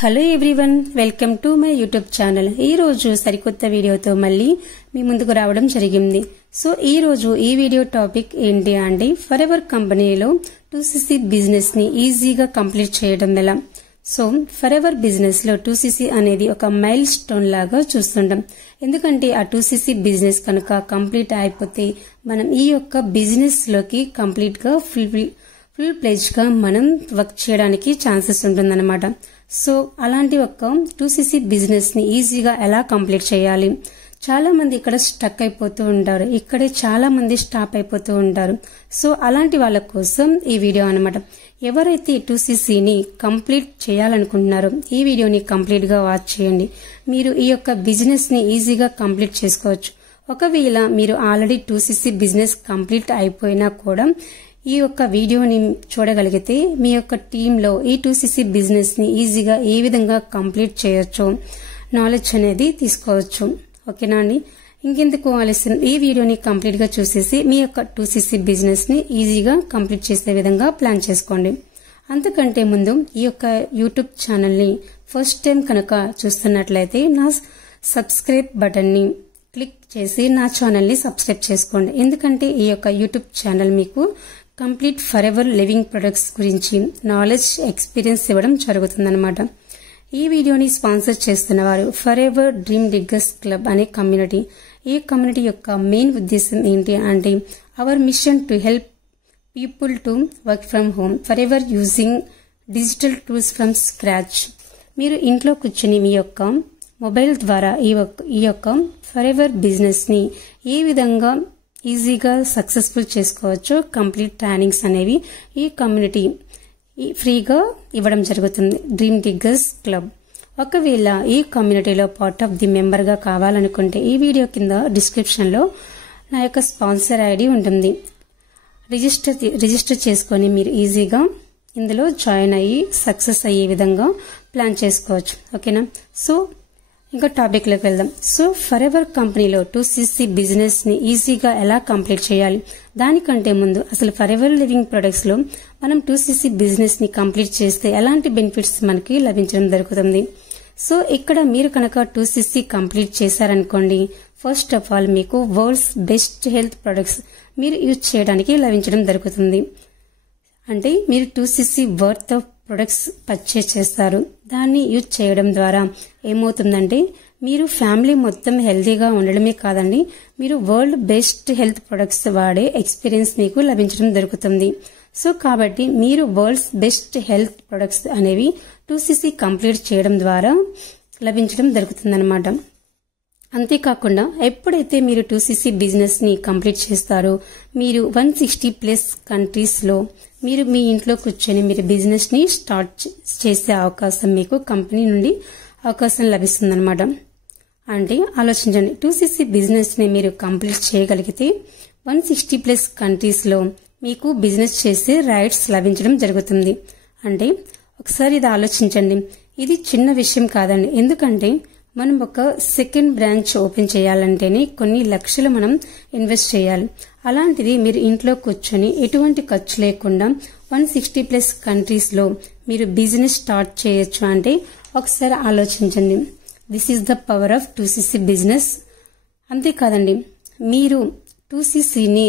Hello everyone, welcome to my YouTube channel. ఈ రోజు సరికొత్త వీడియోతో మళ్ళీ మీ ముందుకు రావడం జరిగింది. సో ఈ రోజు ఈ వీడియో టాపిక్ ఏంటి అంటే ఫరెవర్ కంపెనీలో 2cc బిజినెస్ ని ఈజీగా కంప్లీట్ చేయడం ఎలా. సో ఫరెవర్ బిజినెస్ లో 2cc అనేది ఒక మైల్ స్టోన్ లాగా చూస్తుంటాం. ఎందుకంటే ఆ 2cc బిజినెస్ కనుక కంప్లీట్ అయిపోతే మనం ఈ యొక్క బిజినెస్ లోకి కంప్లీట్ గా ఫుల్ ప్లేజ్ గా మనం వర్క్ చేయడానికి ఛాన్సెస్ ఉంటుందన్నమాట. సో అలాంటి ఒక 2cc బిజినెస్ ని ఈజీగా ఎలా కంప్లీట్ చేయాలి. చాలా మంది ఇక్కడ స్టక్ అయిపోతూ ఉంటారు, ఇక్కడే చాలా మంది స్టాప్ అయిపోతూ ఉంటారు. సో అలాంటి వాళ్ళ కోసం ఈ వీడియో అన్నమాట. ఎవరైతే 2cc ని కంప్లీట్ చేయాలనుకుంటున్నారో ఈ వీడియోని కంప్లీట్ గా వాచ్ చేయండి. మీరు ఈ యొక్క బిజినెస్ ని ఈజీగా కంప్లీట్ చేసుకోవచ్చు. ఒకవేళ మీరు ఆల్రెడీ 2cc బిజినెస్ కంప్లీట్ అయిపోయినా కూడా ఈ యొక్క వీడియోని చూడగలిగితే మీ యొక్క టీంలో ఈ 2cc బిజినెస్ ని ఈజీగా ఏ విధంగా కంప్లీట్ చేయొచ్చు నాలెడ్జ్ అనేది తీసుకోవచ్చు. ఓకేనా అండి, ఇంకెందుకు ఆలస్యం, ఈ వీడియోని కంప్లీట్ గా చూసేసి మీ యొక్క 2cc బిజినెస్ ని ఈజీగా కంప్లీట్ చేసే విధంగా ప్లాన్ చేసుకోండి. అంతకంటే ముందు ఈ యొక్క యూట్యూబ్ ఛానల్ ని ఫస్ట్ టైం కనుక చూస్తున్నట్లయితే నా సబ్స్క్రైబ్ బటన్ ని క్లిక్ చేసి నా ఛానల్ ని సబ్స్క్రైబ్ చేసుకోండి. ఎందుకంటే ఈ యొక్క యూట్యూబ్ ఛానల్ మీకు కంప్లీట్ ఫరెవర్ లివింగ్ ప్రొడక్ట్స్ గురించి నాలెడ్జ్, ఎక్స్పీరియన్స్ ఇవ్వడం జరుగుతుందన్నమాట. ఈ వీడియోని స్పాన్సర్ చేస్తున్న వారు ఫరెవర్ డ్రీమ్ డిగ్గర్స్ క్లబ్ అనే కమ్యూనిటీ. ఈ కమ్యూనిటీ యొక్క మెయిన్ ఉద్దేశం ఏంటి అంటే hour mission to help people to work from home forever using digital tools from scratch. మీరు ఇంట్లో కూర్చుని మీ యొక్క మొబైల్ ద్వారా ఈ యొక్క ఫరెవర్ బిజినెస్ ని ఏ విధంగా ఈజీగా సక్సెస్ఫుల్ చేసుకోవచ్చు కంప్లీట్ ట్రైనింగ్స్ అనేవి ఈ కమ్యూనిటీ ఫ్రీగా ఇవ్వడం జరుగుతుంది. Dream diggers club. ఒకవేళ ఈ కమ్యూనిటీలో పార్ట్ ఆఫ్ ది మెంబర్ గా కావాలనుకుంటే ఈ వీడియో కింద డిస్క్రిప్షన్ లో నా యొక్క స్పాన్సర్ ఐడి ఉంటుంది. రిజిస్టర్ చేసుకొని మీరు ఈజీగా ఇందులో జాయిన్ అయ్యి సక్సెస్ అయ్యే విధంగా ప్లాన్ చేసుకోవచ్చు. ఓకేనా, సో ఇంకా టాపిక్ లోకి వెళ్దాం. సో ఫరెవర్ కంపెనీలో 2cc బిజినెస్ ని ఈజీగా ఎలా కంప్లీట్ చేయాలి. దానికంటే ముందు అసలు ఫరెవర్ లివింగ్ ప్రొడక్ట్స్ లో మనం 2cc బిజినెస్ ని కంప్లీట్ చేస్తే ఎలాంటి బెనిఫిట్స్ మనకి లభించడం జరుగుతుంది. సో ఇక్కడ మీరు కనుక 2cc కంప్లీట్ చేశారనుకోండి, ఫస్ట్ ఆఫ్ ఆల్ మీకు వరల్డ్స్ బెస్ట్ హెల్త్ ప్రొడక్ట్స్ మీరు యూజ్ చేయడానికి లభించడం జరుగుతుంది. అంటే మీరు 2cc worth of products purchase చేస్తారు. దాన్ని యూజ్ చేయడం ద్వారా ఏమవుతుందంటే మీరు ఫ్యామిలీ మొత్తం హెల్తీగా ఉండడమే కాదండి, మీరు వరల్డ్ బెస్ట్ హెల్త్ ప్రొడక్ట్స్ వాడే ఎక్స్పీరియన్స్ మీకు లభించడం జరుగుతుంది. సో కాబట్టి మీరు వరల్డ్స్ బెస్ట్ హెల్త్ ప్రొడక్ట్స్ అనేవి 2cc కంప్లీట్ చేయడం ద్వారా లభించడం జరుగుతుందన్నమాట. అంతేకాకుండా ఎప్పుడైతే మీరు 2cc బిజినెస్ ని కంప్లీట్ చేస్తారో మీరు 160+ కంట్రీస్ లో మీరు మీ ఇంట్లో కూర్చొని మీరు బిజినెస్ ని స్టార్ట్ చేసే అవకాశం మీకు కంపెనీ నుండి అవకాశం లభిస్తుందన్నమాట. అంటే ఆలోచించండి, 2cc బిజినెస్ ని మీరు కంప్లీట్ చేయగలిగితే 160+ కంట్రీస్ లో మీకు బిజినెస్ చేసే రైట్స్ లభించడం జరుగుతుంది. అంటే ఒకసారి ఇది ఆలోచించండి, ఇది చిన్న విషయం కాదండి. ఎందుకంటే మనం ఒక సెకండ్ బ్రాంచ్ ఓపెన్ చేయాలంటేనే కొన్ని లక్షలు మనం ఇన్వెస్ట్ చేయాలి. అలాంటిది మీరు ఇంట్లో కూర్చొని ఎటువంటి ఖర్చు లేకుండా 160+ కంట్రీస్ లో మీరు బిజినెస్ స్టార్ట్ చేయొచ్చు. అంటే ఒకసారి ఆలోచించండి, this is the power of 2cc business. అంతేకాదండి, మీరు 2cc ని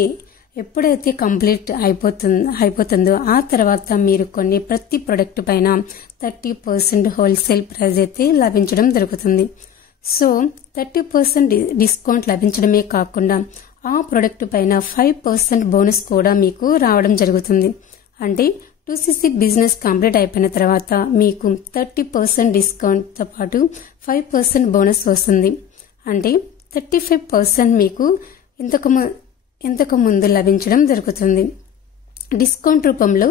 ఎప్పుడైతే కంప్లీట్ అయిపోతుందో ఆ తర్వాత మీరు కొన్ని ప్రతి ప్రొడక్ట్ పైన 30% హోల్సేల్ ప్రైస్ అయితే లభించడం జరుగుతుంది. సో 30% డిస్కౌంట్ లభించడమే కాకుండా ఆ ప్రొడక్ట్ పైన 5% బోనస్ కూడా మీకు రావడం జరుగుతుంది. అంటే 2cc బిజినెస్ కంప్లీట్ అయిపోయిన తర్వాత మీకు 30% డిస్కౌంట్ తో పాటు 5% బోనస్ వస్తుంది. అంటే 35% మీకు ఇంతకు ముందు లభించడం జరుగుతుంది డిస్కౌంట్ రూపంలో.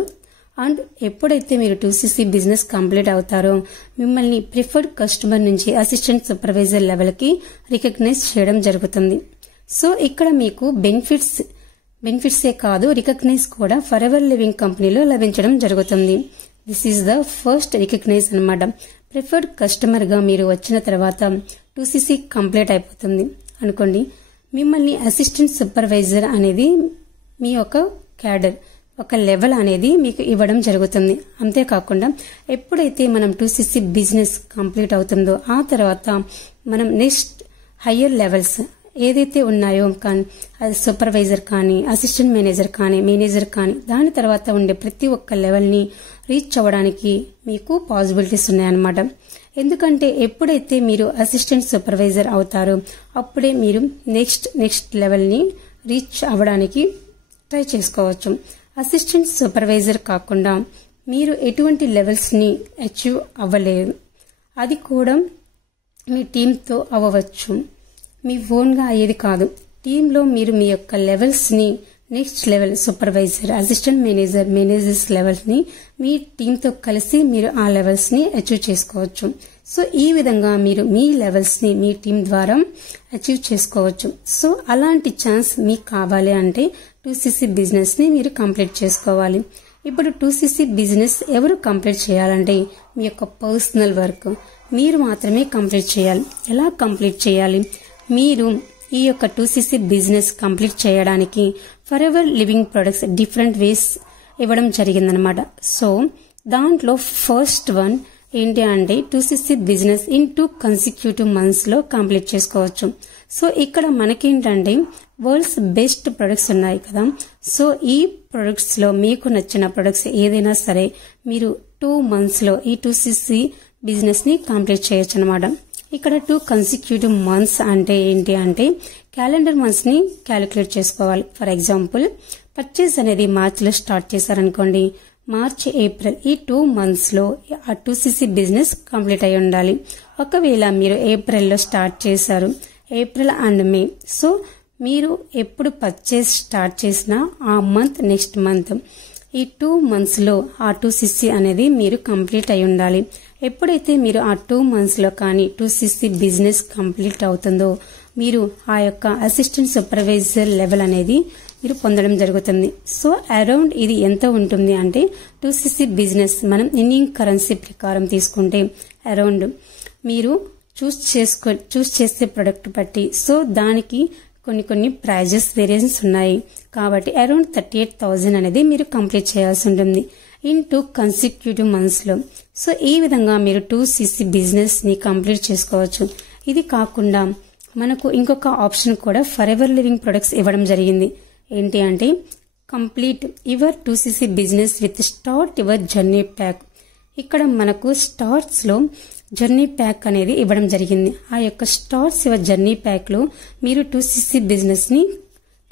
అండ్ ఎప్పుడైతే మీరు 2cc బిజినెస్ కంప్లీట్ అవుతారో మిమ్మల్ని ప్రిఫర్డ్ కస్టమర్ నుంచి అసిస్టెంట్ సూపర్వైజర్ లెవెల్ కి రికగ్నైజ్ చేయడం జరుగుతుంది. సో ఇక్కడ మీకు బెనిఫిట్సే కాదు, రికగ్నైజ్ కూడా ఫరెవర్ లివింగ్ కంపెనీలో లభించడం జరుగుతుంది. This is the first recognise అన్నమాట. ప్రిఫర్డ్ కస్టమర్ గా మీరు వచ్చిన తర్వాత 2cc కంప్లీట్ అయిపోతుంది అనుకోండి, మిమ్మల్ని అసిస్టెంట్ సూపర్వైజర్ అనేది మీ యొక్క క్యాడర్ ఒక లెవెల్ అనేది మీకు ఇవ్వడం జరుగుతుంది. అంతేకాకుండా ఎప్పుడైతే మనం 2cc బిజినెస్ కంప్లీట్ అవుతుందో ఆ తర్వాత మనం నెక్స్ట్ హయ్యర్ లెవెల్స్ ఏదైతే ఉన్నాయో కానీ అది సూపర్వైజర్ కానీ అసిస్టెంట్ మేనేజర్ కానీ దాని తర్వాత ఉండే ప్రతి ఒక్క లెవెల్ని రీచ్ అవ్వడానికి మీకు పాసిబిలిటీస్ ఉన్నాయన్నమాట. ఎందుకంటే ఎప్పుడైతే మీరు అసిస్టెంట్ సూపర్వైజర్ అవుతారో అప్పుడే మీరు నెక్స్ట్ లెవెల్ని రీచ్ అవ్వడానికి ట్రై చేసుకోవచ్చు. అసిస్టెంట్ సూపర్వైజర్ కాకుండా మీరు ఎటువంటి లెవెల్స్ని అచీవ్ అవ్వలేరు. అది కూడా మీ టీంతో అవ్వవచ్చు, మీ ఓన్గా అయ్యేది కాదు. టీంలో మీరు మీ యొక్క లెవెల్స్ని next level supervisor assistant managers లెవెల్స్ని మీ టీంతో కలిసి మీరు ఆ లెవెల్స్ని అచీవ్ చేసుకోవచ్చు. సో ఈ విధంగా మీరు మీ లెవెల్స్ని మీ టీం ద్వారా అచీవ్ చేసుకోవచ్చు. సో అలాంటి ఛాన్స్ మీకు కావాలి అంటే 2cc బిజినెస్ని మీరు కంప్లీట్ చేసుకోవాలి. ఇప్పుడు 2cc బిజినెస్ ఎవరు కంప్లీట్ చేయాలంటే మీ యొక్క పర్సనల్ వర్క్ మీరు మాత్రమే కంప్లీట్ చేయాలి. ఎలా కంప్లీట్ చేయాలి? మీరు ఈ యొక్క 2cc బిజినెస్ కంప్లీట్ చేయడానికి for ever Living products different ways ఇవ్వడం జరిగిందనమాట. సో దాంట్లో ఫస్ట్ వన్ ఏంటి అంటే 2cc business in 2 consecutive months లో కంప్లీట్ చేసుకోవచ్చు. సో ఇక్కడ మనకేంటంటే వరల్డ్స్ బెస్ట్ ప్రొడక్ట్స్ ఉన్నాయి కదా. సో ఈ ప్రొడక్ట్స్ లో మీకు నచ్చిన ప్రొడక్ట్స్ ఏదైనా సరే మీరు 2 months లో ఈ 2cc బిజినెస్ ని కంప్లీట్ చేయొచ్చు అనమాట. ఇక్కడ 2 కన్సిక్యూటివ్ మంత్స్ అంటే ఏంటి అంటే క్యాలెండర్ మంత్స్ ని క్యాలిక్యులేట్ చేసుకోవాలి. ఫర్ ఎగ్జాంపుల్ పర్చేస్ అనేది మార్చ్ లో స్టార్ట్ చేశారనుకోండి, మార్చ్ ఏప్రిల్ ఈ 2 months లో ఆ 2cc బిజినెస్ కంప్లీట్ అయి ఉండాలి. ఒకవేళ మీరు ఏప్రిల్లో స్టార్ట్ చేశారు, ఏప్రిల్ అండ్ మే, సో మీరు ఎప్పుడు పర్చేస్ స్టార్ట్ చేసినా ఆ మంత్ నెక్స్ట్ మంత్ ఈ 2 months లో ఆ 2cc అనేది మీరు కంప్లీట్ అయి ఉండాలి. ఎప్పుడైతే మీరు ఆ 2 months లో కానీ 2cc బిజినెస్ కంప్లీట్ అవుతుందో మీరు ఆ యొక్క అసిస్టెంట్ సూపర్వైజర్ లెవెల్ అనేది మీరు పొందడం జరుగుతుంది. సో అరౌండ్ ఇది ఎంత ఉంటుంది అంటే 2cc బిజినెస్ మనం ఇండియన్ కరెన్సీ ప్రకారం తీసుకుంటే అరౌండ్ మీరు చూస్ చేసే ప్రొడక్ట్ బట్టి సో దానికి కొన్ని ప్రైజెస్ వేరియన్స్ ఉన్నాయి కాబట్టి అరౌండ్ 38,000 అనేది మీరు కంప్లీట్ చేయాల్సి ఉంటుంది ఇన్ 2 కన్సిక్యూటివ్ మంత్స్ లో. సో ఈ విధంగా మీరు 2cc బిజినెస్ ని కంప్లీట్ చేసుకోవచ్చు. ఇది కాకుండా మనకు ఇంకొక ఆప్షన్ కూడా ఫర్ ఎవర్ లివింగ్ ప్రొడక్ట్స్ ఇవ్వడం జరిగింది. ఏంటి అంటే complete your 2cc business with start your journey pack. ఇక్కడ మనకు స్టార్ట్స్ లో జర్నీ ప్యాక్ అనేది ఇవ్వడం జరిగింది. ఆ యొక్క స్టార్ట్స్ యువర్ జర్నీ ప్యాక్ లో మీరు 2cc బిజినెస్ ని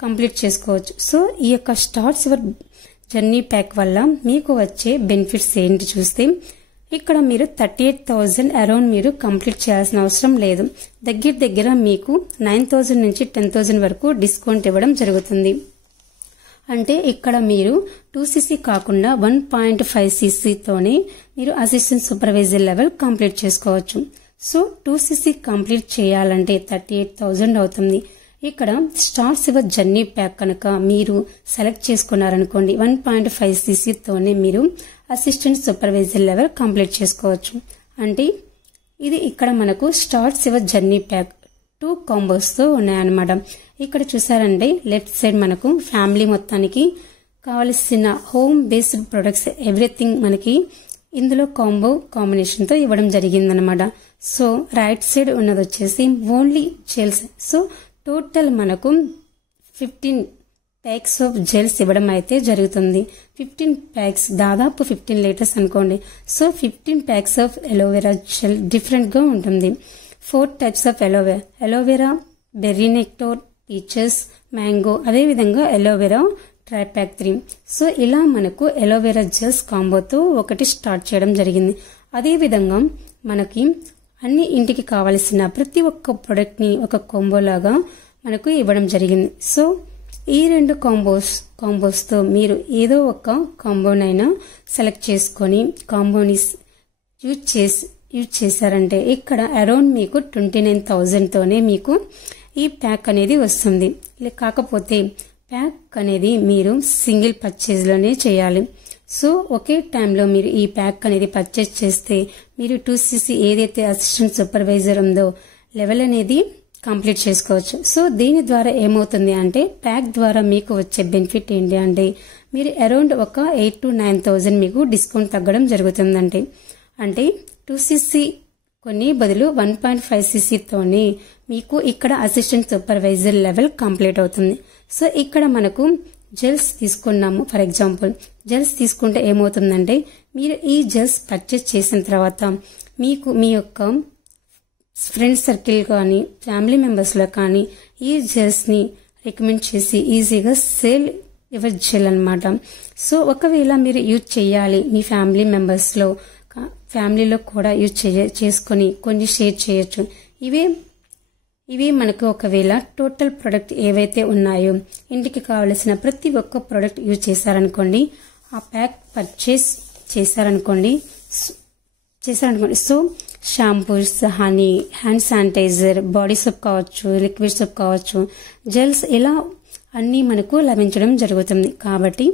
కంప్లీట్ చేసుకోవచ్చు. సో ఈ యొక్క స్టార్ట్స్ యువర్ జర్నీ ప్యాక్ వల్ల మీకు వచ్చే బెనిఫిట్స్ ఏంటి చూస్తే ఇక్కడ మీరు 38,000 అరౌండ్ మీరు కంప్లీట్ చేయాల్సిన అవసరం లేదు. దగ్గర మీకు 9,000 నుంచి 10,000 వరకు డిస్కౌంట్ ఇవ్వడం జరుగుతుంది. అంటే ఇక్కడ మీరు 2cc కాకుండా 1.5cc తోనే మీరు అసిస్టెంట్ సూపర్వైజర్ లెవెల్ కంప్లీట్ చేసుకోవచ్చు. సో 2cc కంప్లీట్ చేయాలంటే 38,000 అవుతుంది. ఇక్కడ స్టార్ట్స్ యువర్ జర్నీ ప్యాక్ కనుక మీరు సెలెక్ట్ చేసుకున్నారనుకోండి 1.5cc తోనే మీరు అసిస్టెంట్ సూపర్వైజర్ లెవెల్ కంప్లీట్ చేసుకోవచ్చు. అంటే ఇది ఇక్కడ మనకు starts your journey pack 2 combos తో ఉన్నాయన్నమాట. ఇక్కడ చూసారంటే లెఫ్ట్ సైడ్ మనకు ఫ్యామిలీ మొత్తానికి కావలసిన హోమ్ బేస్డ్ ప్రొడక్ట్స్ ఎవ్రీథింగ్ మనకి ఇందులో కాంబినేషన్ తో ఇవ్వడం జరిగిందనమాట. సో రైట్ సైడ్ ఉన్నది వచ్చేసి ఓన్లీ జెల్స్. సో టోటల్ మనకు 15 ప్యాక్స్ ఆఫ్ జెల్స్ ఇవ్వడం అయితే జరుగుతుంది. 15 ప్యాక్స్ దాదాపు 15 లీటర్స్ అనుకోండి. So 15 packs of aloe vera gel different గా ఉంటుంది. 4 types of aloe vera, berry nectar, peaches, mango, అదేవిధంగా అలోవెరా ట్రైపాక్ 3. సో ఇలా మనకు అలోవెరా జెల్స్ కాంబోతో ఒకటి స్టార్ట్ చేయడం జరిగింది. అదేవిధంగా మనకి అన్ని ఇంటికి కావలసిన ప్రతి ఒక్క ప్రొడక్ట్ ని ఒక కాంబో లాగా మనకు ఇవ్వడం జరిగింది. సో ఈ 2 కాంబోస్ తో మీరు ఏదో ఒక కాంబోనైనా సెలెక్ట్ చేసుకొని కాంబోని యూజ్ చేశారంటే ఇక్కడ అరౌండ్ మీకు 29,000 తోనే మీకు ఈ ప్యాక్ అనేది వస్తుంది. కాకపోతే ప్యాక్ అనేది మీరు సింగిల్ పర్చేజ్ లోనే చేయాలి. సో ఒకే టైంలో మీరు ఈ ప్యాక్ అనేది పర్చేజ్ చేస్తే మీరు 2cc ఏదైతే అసిస్టెంట్ సూపర్వైజర్ ఉందో లెవెల్ అనేది కంప్లీట్ చేసుకోవచ్చు. సో దీని ద్వారా ఏమవుతుంది అంటే ప్యాక్ ద్వారా మీకు వచ్చే బెనిఫిట్ ఏంటి అంటే మీరు అరౌండ్ ఒక 8,000 to 9,000 మీకు డిస్కౌంట్ తగ్గడం జరుగుతుందంటే. అంటే 2cc కొన్ని బదులు 1.5cc తోనే మీకు ఇక్కడ అసిస్టెంట్ సూపర్వైజర్ లెవెల్ కంప్లీట్ అవుతుంది. సో ఇక్కడ మనకు జెల్స్ తీసుకున్నాము. ఫర్ ఎగ్జాంపుల్ జెల్స్ తీసుకుంటే ఏమవుతుందంటే మీరు ఈ జెల్స్ పర్చేస్ చేసిన తర్వాత మీకు మీ యొక్క ఫ్రెండ్ సర్కిల్ కానీ ఫ్యామిలీ మెంబర్స్లో కానీ ఈ జెల్స్ని రికమెండ్ చేసి ఈజీగా సేల్ ఇవ్వజేయాలి అనమాట. సో ఒకవేళ మీరు యూజ్ చేయాలి మీ ఫ్యామిలీలో కూడా యూజ్ చేసుకొని కొన్ని షేర్ చేయొచ్చు. ఇవి మనకు ఒకవేళ టోటల్ ప్రొడక్ట్ ఏవైతే ఉన్నాయో ఇంటికి కావలసిన ప్రతి ఒక్క ప్రొడక్ట్ యూజ్ చేశారనుకోండి, ఆ ప్యాక్ పర్చేస్ చేశారనుకోండి. So shampoos, honey, hand sanitiser, body soap కావచ్చు, లిక్విడ్ సోప్ కావచ్చు, జెల్స్ ఇలా అన్నీ మనకు లభించడం జరుగుతుంది. కాబట్టి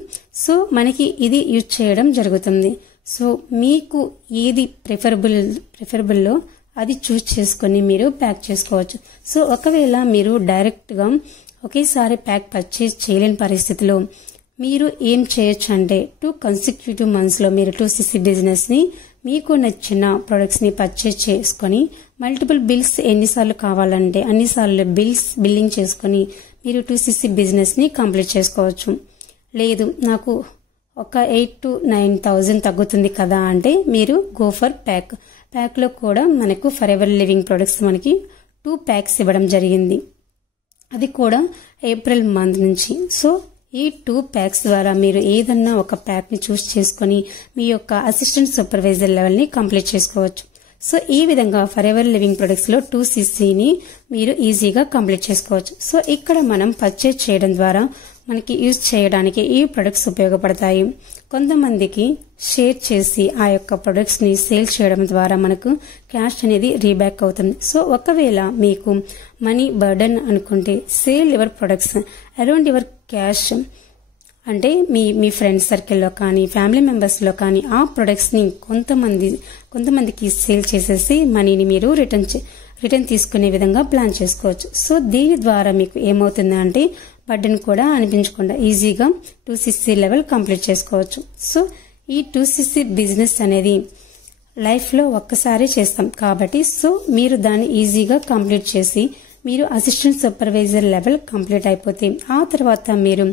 సో మనకి ఇది యూజ్ చేయడం జరుగుతుంది. సో మీకు ఏది ప్రిఫరబుల్లో అది చూస్ చేసుకొని మీరు ప్యాక్ చేసుకోవచ్చు. సో ఒకవేళ మీరు డైరెక్ట్గా ఒకేసారి ప్యాక్ పర్చేస్ చేయలేని పరిస్థితిలో మీరు ఏం చేయొచ్చు అంటే 2 consecutive monthsలో మీరు 2cc బిజినెస్ని మీకు నచ్చిన ప్రొడక్ట్స్ని పర్చేస్ చేసుకొని మల్టిపుల్ బిల్స్ ఎన్నిసార్లు కావాలంటే అన్నిసార్లు బిల్లింగ్ చేసుకొని మీరు 2cc బిజినెస్ని కంప్లీట్ చేసుకోవచ్చు. లేదు నాకు ఒక 8,000 to 9,000 తగ్గుతుంది కదా అంటే మీరు గో ఫర్ ప్యాక్లో కూడా మనకు ఫర్ ఎవర్ లివింగ్ ప్రొడక్ట్స్ మనకి 2 packs ఇవ్వడం జరిగింది. అది కూడా ఏప్రిల్ మంత్ నుంచి. సో ఈ 2 packs ద్వారా మీరు ఏదన్నా ఒక ప్యాక్ని చూస్ చేసుకొని మీ యొక్క అసిస్టెంట్ సూపర్వైజర్ లెవెల్ని కంప్లీట్ చేసుకోవచ్చు. సో ఈ విధంగా ఫర్ ఎవర్ లివింగ్ ప్రొడక్ట్స్లో 2cc మీరు ఈజీగా కంప్లీట్ చేసుకోవచ్చు. సో ఇక్కడ మనం పర్చేజ్ చేయడం ద్వారా మనకి యూజ్ చేయడానికి ఈ ప్రొడక్ట్స్ ఉపయోగపడతాయి. కొంతమందికి షేర్ చేసి ఆ యొక్క ప్రొడక్ట్స్ని సేల్ చేయడం ద్వారా మనకు క్యాష్ అనేది రీబ్యాక్ అవుతుంది. సో ఒకవేళ మీకు మనీ బర్డెన్ అనుకుంటే sale your products around your cash. అంటే మీ ఫ్రెండ్స్ సర్కిల్లో కానీ ఫ్యామిలీ మెంబర్స్లో కానీ ఆ ప్రొడక్ట్స్ని కొంతమందికి సేల్ చేసేసి మనీని మీరు రిటర్న్ తీసుకునే విధంగా ప్లాన్ చేసుకోవచ్చు. సో దీని ద్వారా మీకు ఏమవుతుంది అంటే బర్డెన్ కూడా అనిపించకుండా ఈజీగా 2cc లెవెల్ కంప్లీట్ చేసుకోవచ్చు. సో ఈ 2cc బిజినెస్ అనేది లైఫ్లో ఒక్కసారి చేస్తాం కాబట్టి సో మీరు దాన్ని ఈజీగా కంప్లీట్ చేసి మీరు అసిస్టెంట్ సూపర్వైజర్ లెవెల్ కంప్లీట్ అయిపోతే ఆ తర్వాత మీరు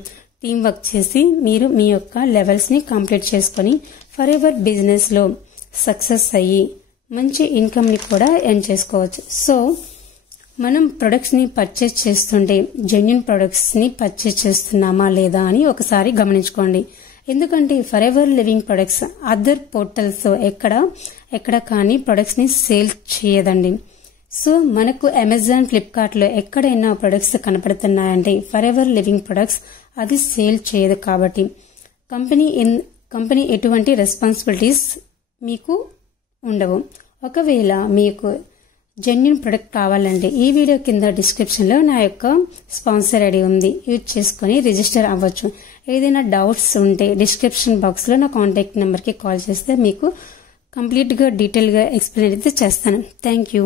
టీం వర్క్ చేసి మీరు మీ యొక్క లెవెల్స్ని కంప్లీట్ చేసుకొని ఫర్ ఎవర్ బిజినెస్లో సక్సెస్ అయ్యి మంచి ఇన్కమ్ని కూడా ఎర్న్ చేసుకోవచ్చు. సో మనం ప్రొడక్ట్స్ని పర్చేస్ చేస్తుంటే జెన్యూన్ ప్రొడక్ట్స్ని పర్చేస్ చేస్తున్నామా లేదా అని ఒకసారి గమనించుకోండి. ఎందుకంటే Forever Living products other portals ఎక్కడ కానీ ప్రొడక్ట్స్ని సేల్ చేయదండి. సో మనకు అమెజాన్, ఫ్లిప్కార్ట్లో ఎక్కడైనా ప్రొడక్ట్స్ కనపడుతున్నాయంటే ఫర్ ఎవర్ లివింగ్ ప్రొడక్ట్స్ అది సేల్ చేయదు. కాబట్టి కంపెనీ ఎటువంటి రెస్పాన్సిబిలిటీస్ మీకు ఉండవు. ఒకవేళ మీకు జెన్యూన్ ప్రొడక్ట్ కావాలంటే ఈ వీడియో కింద డిస్క్రిప్షన్లో నా యొక్క స్పాన్సర్ ఐడి ఉంది, యూజ్ చేసుకుని రిజిస్టర్ అవ్వచ్చు. ఏదైనా డౌట్స్ ఉంటే డిస్క్రిప్షన్ బాక్స్లో నా కాంటాక్ట్ నెంబర్కి కాల్ చేస్తే మీకు కంప్లీట్గా డీటెయిల్గా ఎక్స్ప్లెయిన్ అయితే చేస్తాను. Thank you.